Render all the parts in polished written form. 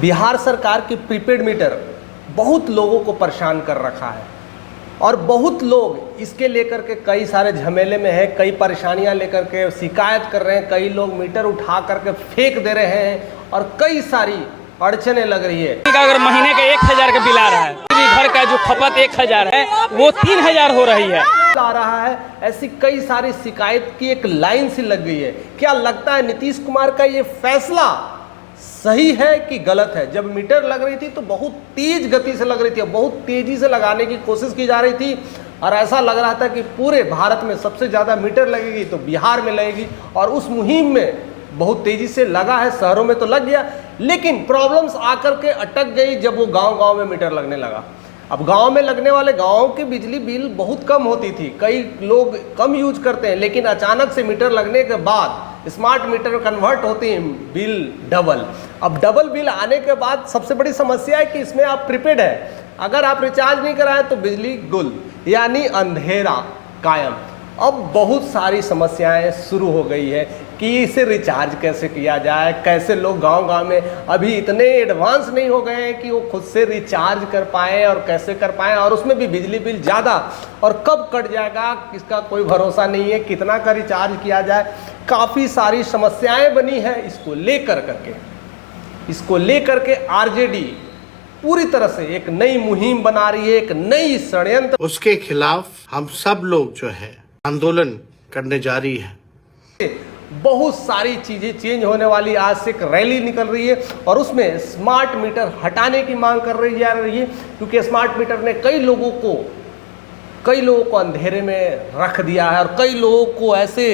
बिहार सरकार की prepaid meter बहुत लोगों को परेशान कर रखा है और बहुत लोग इसके लेकर के कई सारे झमेले में हैं, कई परेशानियां लेकर के शिकायत कर रहे हैं, कई लोग मीटर उठा करके फेंक दे रहे हैं और कई सारी अड़चने लग रही है। अगर महीने का 1000 का बिल आ रहा है, घर का जो खपत 1000 है वो 3000 हो रही है आ रहा है। ऐसी कई सारी शिकायत की एक लाइन सी लग गई है। क्या लगता है नीतीश कुमार का ये फैसला सही है कि गलत है? जब मीटर लग रही थी तो बहुत तेज गति से लग रही थी, बहुत तेजी से लगाने की कोशिश की जा रही थी और ऐसा लग रहा था कि पूरे भारत में सबसे ज़्यादा मीटर लगेगी तो बिहार में लगेगी और उस मुहिम में बहुत तेजी से लगा है, शहरों में तो लग गया, लेकिन प्रॉब्लम्स आकर के अटक गई जब वो गांव-गांव में मीटर लगने लगा। अब गांव में लगने वाले गांव की बिजली बिल बहुत कम होती थी, कई लोग कम यूज करते हैं, लेकिन अचानक से मीटर लगने के बाद स्मार्ट मीटर कन्वर्ट होती हैं, बिल डबल। अब डबल बिल आने के बाद सबसे बड़ी समस्या है कि इसमें आप प्रीपेड है, अगर आप रिचार्ज नहीं कराएं तो बिजली गुल यानी अंधेरा कायम। अब बहुत सारी समस्याएं शुरू हो गई है कि इसे रिचार्ज कैसे किया जाए, कैसे लोग गांव-गांव में अभी इतने एडवांस नहीं हो गए हैं कि वो खुद से रिचार्ज कर पाएँ और कैसे कर पाएँ, और उसमें भी बिजली बिल ज़्यादा और कब कट जाएगा इसका कोई भरोसा नहीं है, कितना का रिचार्ज किया जाए। काफ़ी सारी समस्याएं बनी हैं। इसको लेकर के आरजेडी पूरी तरह से एक नई मुहिम बना रही है, एक नई षड्यंत्र, उसके खिलाफ हम सब लोग जो है आंदोलन करने जा रही है। बहुत सारी चीजें चेंज होने वाली। आज से एक रैली निकल रही है और उसमें स्मार्ट मीटर हटाने की मांग कर रही जा रही है, क्योंकि स्मार्ट मीटर ने कई लोगों को अंधेरे में रख दिया है और कई लोगों को ऐसे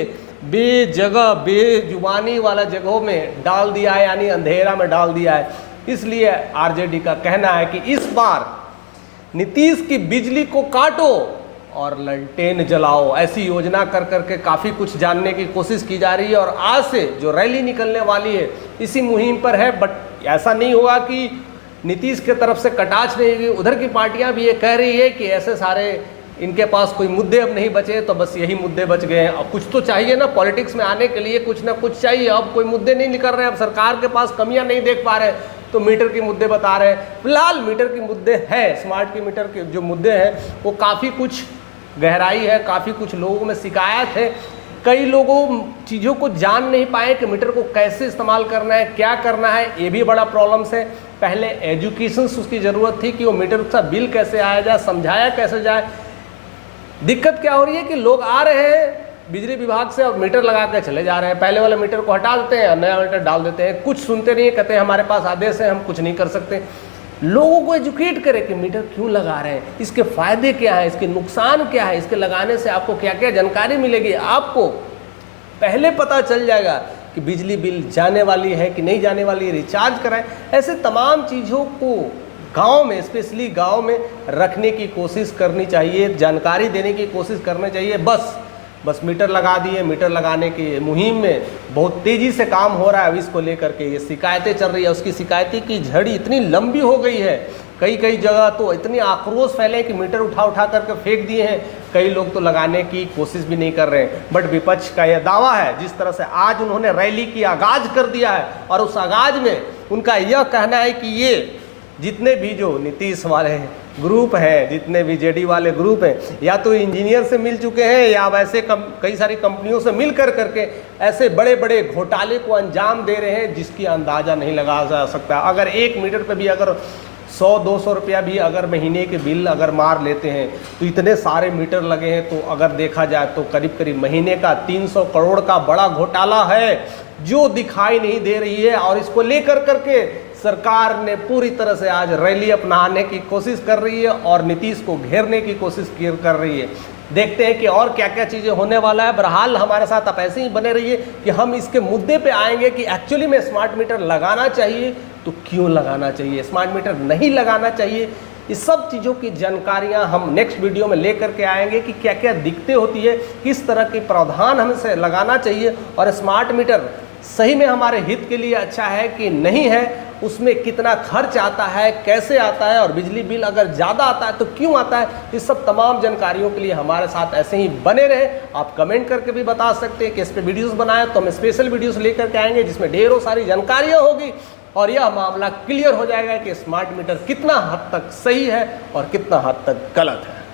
बेजगह बेजुबानी वाला जगहों में डाल दिया है, यानी अंधेरा में डाल दिया है। इसलिए आरजेडी का कहना है कि इस बार नीतीश की बिजली को काटो और ललटेन जलाओ, ऐसी योजना कर करके काफ़ी कुछ जानने की कोशिश की जा रही है। और आज से जो रैली निकलने वाली है इसी मुहिम पर है। बट ऐसा नहीं होगा कि नीतीश के तरफ से कटाक्ष नहीं होगी, उधर की पार्टियां भी ये कह रही है कि ऐसे सारे इनके पास कोई मुद्दे अब नहीं बचे, तो बस यही मुद्दे बच गए हैं। अब कुछ तो चाहिए ना, पॉलिटिक्स में आने के लिए कुछ ना कुछ चाहिए। अब कोई मुद्दे नहीं निकल रहे हैं, अब सरकार के पास कमियां नहीं देख पा रहे तो मीटर के मुद्दे बता रहे हैं। फिलहाल मीटर के मुद्दे हैं, स्मार्ट की मीटर के जो मुद्दे हैं वो काफ़ी कुछ गहराई है, काफ़ी कुछ लोगों में शिकायत है। कई लोगों चीज़ों को जान नहीं पाए कि मीटर को कैसे इस्तेमाल करना है, क्या करना है, ये भी बड़ा प्रॉब्लम्स है। पहले एजुकेशन उसकी ज़रूरत थी कि वो मीटर का बिल कैसे आया जाए, समझाया कैसे जाए। दिक्कत क्या हो रही है कि लोग आ रहे हैं बिजली विभाग से और मीटर लगा के चले जा रहे हैं, पहले वाले मीटर को हटा देते हैं और नया मीटर डाल देते हैं, कुछ सुनते नहीं है, कहते हैं हमारे पास आदेश है, हम कुछ नहीं कर सकते। लोगों को एजुकेट करें कि मीटर क्यों लगा रहे हैं, इसके फ़ायदे क्या है, इसके नुकसान क्या है, इसके लगाने से आपको क्या क्या जानकारी मिलेगी। आपको पहले पता चल जाएगा कि बिजली बिल जाने वाली है कि नहीं जाने वाली है, रिचार्ज कराएं। ऐसे तमाम चीज़ों को गांव में, स्पेशली गांव में रखने की कोशिश करनी चाहिए, जानकारी देने की कोशिश करनी चाहिए। बस मीटर लगा दिए, मीटर लगाने की मुहिम में बहुत तेज़ी से काम हो रहा है। अब इसको लेकर के ये शिकायतें चल रही है, उसकी शिकायती की झड़ी इतनी लंबी हो गई है, कई जगह तो इतनी आक्रोश फैले कि मीटर उठा करके फेंक दिए हैं। कई लोग तो लगाने की कोशिश भी नहीं कर रहे हैं। बट विपक्ष का यह दावा है, जिस तरह से आज उन्होंने रैली की आगाज़ कर दिया है और उस आगाज़ में उनका यह कहना है कि ये जितने भी जो नीतीश वाले ग्रुप हैं, जितने भी जेडी वाले ग्रुप हैं, या तो इंजीनियर से मिल चुके हैं या वैसे कई सारी कंपनियों से मिल करके ऐसे बड़े बड़े घोटाले को अंजाम दे रहे हैं जिसकी अंदाज़ा नहीं लगा जा सकता। अगर एक मीटर पे भी अगर 100-200 रुपया भी अगर महीने के बिल अगर मार लेते हैं तो इतने सारे मीटर लगे हैं, तो अगर देखा जाए तो करीब महीने का 300 करोड़ का बड़ा घोटाला है जो दिखाई नहीं दे रही है। और इसको लेकर करके सरकार ने पूरी तरह से आज रैली अपनाने की कोशिश कर रही है और नीतीश को घेरने की कोशिश कर रही है। देखते हैं कि और क्या क्या चीज़ें होने वाला है। बहरहाल हमारे साथ आप ऐसे ही बने रहिए कि हम इसके मुद्दे पे आएंगे कि एक्चुअली में स्मार्ट मीटर लगाना चाहिए तो क्यों लगाना चाहिए, स्मार्ट मीटर नहीं लगाना चाहिए। इस सब चीज़ों की जानकारियां हम नेक्स्ट वीडियो में लेकर के आएंगे कि क्या क्या दिक्कतें होती है, किस तरह के प्रावधान हमें लगाना चाहिए और स्मार्ट मीटर सही में हमारे हित के लिए अच्छा है कि नहीं है, उसमें कितना खर्च आता है, कैसे आता है, और बिजली बिल अगर ज़्यादा आता है तो क्यों आता है। इस सब तमाम जानकारियों के लिए हमारे साथ ऐसे ही बने रहे। आप कमेंट करके भी बता सकते हैं कि इस पर वीडियोस बनाएं, तो हम स्पेशल वीडियोस लेकर के आएंगे जिसमें ढेरों सारी जानकारियाँ होगी और यह मामला क्लियर हो जाएगा कि स्मार्ट मीटर कितना हद तक सही है और कितना हद तक गलत है।